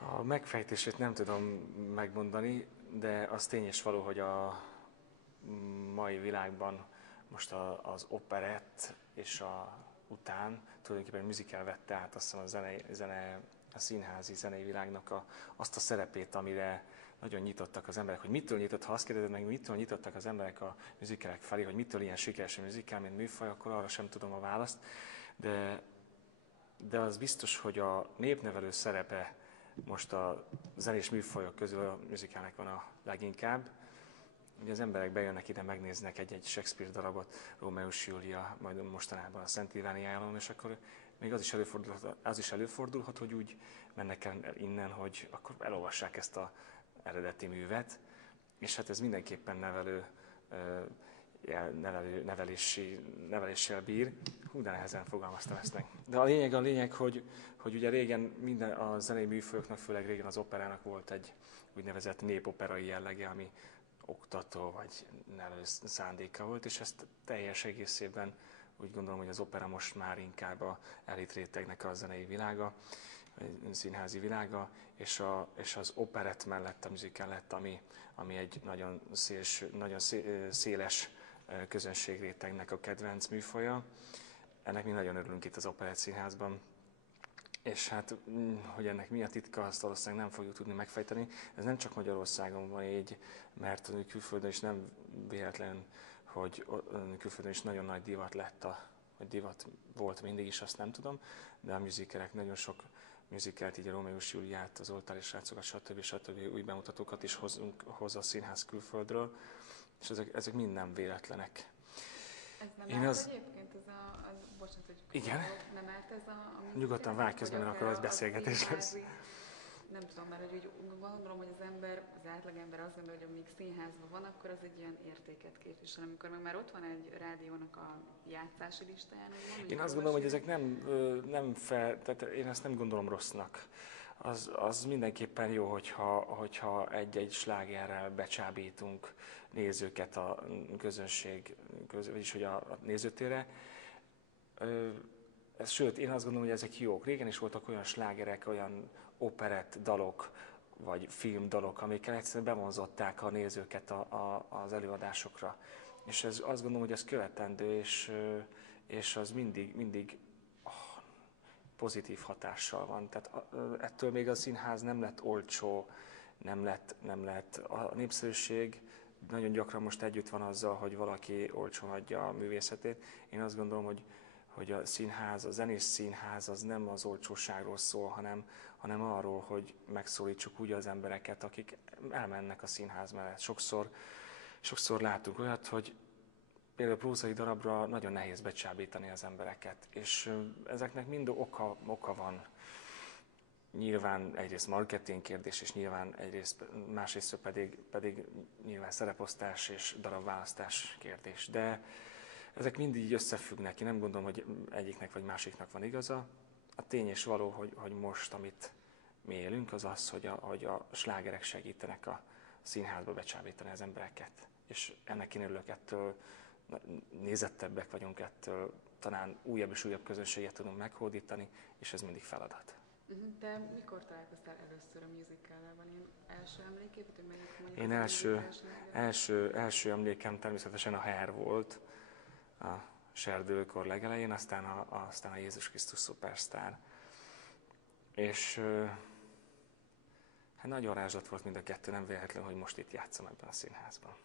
A megfejtését nem tudom megmondani, de az tény és való, hogy a mai világban most az operett és után tulajdonképpen a musical vette át azt hiszem a színházi zenei világnak azt a szerepét, amire nagyon nyitottak az emberek, hogy mitől nyitott, ha azt kérdezed meg, mitől nyitottak az emberek a musicalek felé, hogy mitől ilyen sikeres a musical, mint műfaj, akkor arra sem tudom a választ, de az biztos, hogy a népnevelő szerepe most a zenés műfajok közül a musicalnek van a leginkább. Ugye az emberek bejönnek ide, megnéznek egy Shakespeare darabot, Rómeó és Júlia, majd mostanában a Szent Iváni Állam, és akkor még az is előfordulhat, hogy úgy mennek el innen, hogy akkor elolvassák ezt az eredeti művet, és hát ez mindenképpen neveléssel bír. Hú, de nehezen fogalmaztam ezt meg. De a lényeg, hogy ugye régen minden a zenei műfajoknak, főleg régen az operának volt egy úgynevezett népoperai jellege, ami oktató vagy nevelő szándéka volt, és ezt teljes egészében úgy gondolom, hogy az opera most már inkább a elit rétegnek a zenei világa, a színházi világa, és az operett mellett a musical lett, ami egy nagyon széles közönségrétegnek a kedvenc műfaja. Ennek mi nagyon örülünk itt az Operett Színházban. És hát, hogy ennek mi a titka, azt valószínűleg nem fogjuk tudni megfejteni. Ez nem csak Magyarországon van így, mert külföldön is nem véletlen, hogy külföldön is nagyon nagy divat lett, vagy divat volt mindig is, azt nem tudom, de a musicalek, nagyon sok musicalt, így a Rómeó és Júliát, az Oltári srácokat, stb. Új bemutatókat is hoz a színház külföldről, és ezek mind nem véletlenek. Ez nem árt egyébként, bocsánat, hogy igen? Nem árt ez a Nyugodtan vágj közben, mert akkor az beszélgetés lesz. Nem tudom, mert úgy gondolom, hogy az átlagember azt gondolja, hogy amíg színházban van, akkor az egy ilyen értéket képvisel. Amikor meg már ott van egy rádiónak a játszási listáján, én azt gondolom, hogy ezek tehát én ezt nem gondolom rossznak. Az mindenképpen jó, hogyha egy-egy slágerrel becsábítunk nézőket a közönség, vagyis hogy a nézőtérre. Sőt, én azt gondolom, hogy ezek jók. Régen is voltak olyan slágerek, olyan operett dalok, vagy filmdalok, amikkel egyszerűen bevonzották a nézőket az előadásokra. És azt gondolom, hogy ez követendő, és az mindig pozitív hatással van. Tehát ettől még a színház nem lett olcsó, nem lett a népszerűség, nagyon gyakran most együtt van azzal, hogy valaki olcsón adja a művészetét. Én azt gondolom, hogy a színház, a zenés színház az nem az olcsóságról szól, hanem arról, hogy megszólítsuk úgy az embereket, akik elmennek a színház mellett. Sokszor látunk olyat, hogy például prózai darabra nagyon nehéz becsábítani az embereket, és ezeknek mind oka van. Nyilván egyrészt marketing kérdés, és nyilván másrészt pedig nyilván szereposztás és darabválasztás kérdés. De ezek mind így összefüggnek. Én nem gondolom, hogy egyiknek vagy másiknak van igaza. A tény és való, hogy most, amit mi élünk, az az, hogy a slágerek segítenek a színházba becsábítani az embereket. És ennek én örülök, ettől nézettebbek vagyunk, ettől talán újabb és újabb közönséget tudunk meghódítani, és ez mindig feladat. De mikor találkoztál először a musicallal? Én első emléképet, hogy melyik Én első emlékem természetesen a Hair volt, a Serdőkor legelején, aztán a Jézus Krisztus Superstar. És hát nagy varázslat volt mind a kettő, nem véletlen, hogy most itt játszom ebben a színházban.